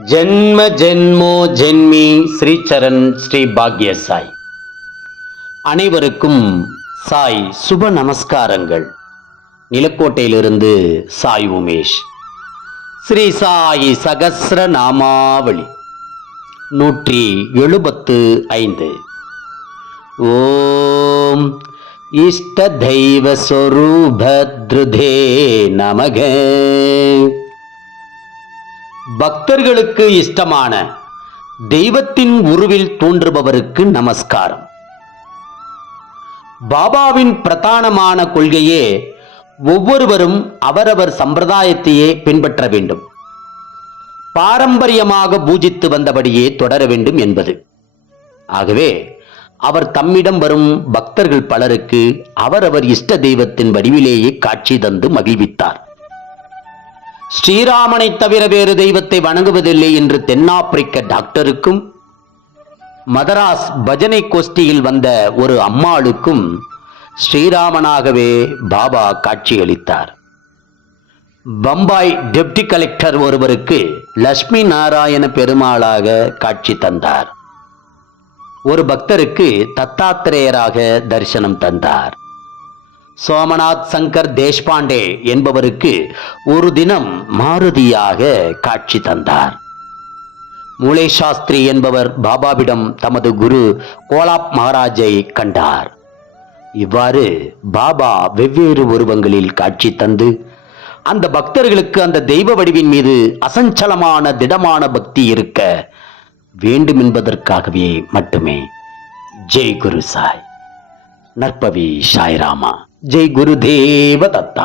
ஜென்ம ஜென்மோ ஜென்மி ஸ்ரீச்சரண் ஸ்ரீ பாக்ய சாய் அனைவருக்கும் சாய் சுப நமஸ்காரங்கள். நிலக்கோட்டையிலிருந்து சாய் உமேஷ். ஸ்ரீ சாய் சகசிர நாமாவளி. நூற்றி எழுபத்து ஐந்து. ஓம் இஷ்ட தெய்வ சொரூபத்ருதே நமக. பக்தர்களுக்கு இஷ்டமான தெய்வத்தின் உருவில் தோன்றுபவருக்கு நமஸ்காரம். பாபாவின் பிரதானமான கொள்கையே ஒவ்வொருவரும் அவரவர் சம்பிரதாயத்தையே பின்பற்ற வேண்டும். பாரம்பரியமாக பூஜித்து வந்தபடியே தொடர வேண்டும் என்பது. ஆகவே அவர் தம்மிடம் வரும் பக்தர்கள் பலருக்கு அவரவர் இஷ்ட தெய்வத்தின் வடிவிலேயே காட்சி தந்து மகிழ்வித்தார். ஸ்ரீராமனை தவிர வேறு தெய்வத்தை வணங்குவதில்லை என்று தென்னாப்பிரிக்க டாக்டருக்கும் மதராஸ் பஜனை கோஷ்டியில் வந்த ஒரு அம்மாளுக்கும் ஸ்ரீராமனாகவே பாபா காட்சியளித்தார். பம்பாய் டெப்டி கலெக்டர் ஒருவருக்கு லட்சுமி நாராயண பெருமாளாக காட்சி தந்தார். ஒரு பக்தருக்கு தத்தாத்திரேயராக தரிசனம் தந்தார். சோமநாத் சங்கர் தேஷ்பாண்டே என்பவருக்கு ஒரு தினம் மாருதியாக காட்சி தந்தார். மூளை சாஸ்திரி என்பவர் பாபாவிடம் தமது குரு கோலாப் மகாராஜை கண்டார். இவ்வாறு பாபா வெவ்வேறு உருவங்களில் காட்சி தந்து அந்த பக்தர்களுக்கு அந்த தெய்வ வடிவின் மீது அசஞ்சலமான திடமான பக்தி இருக்க வேண்டும் என்பதற்காகவே மட்டுமே. ஜெய் குரு சாய். நற்பவி சாய்ராமா. జై గురుదేవ దత్త.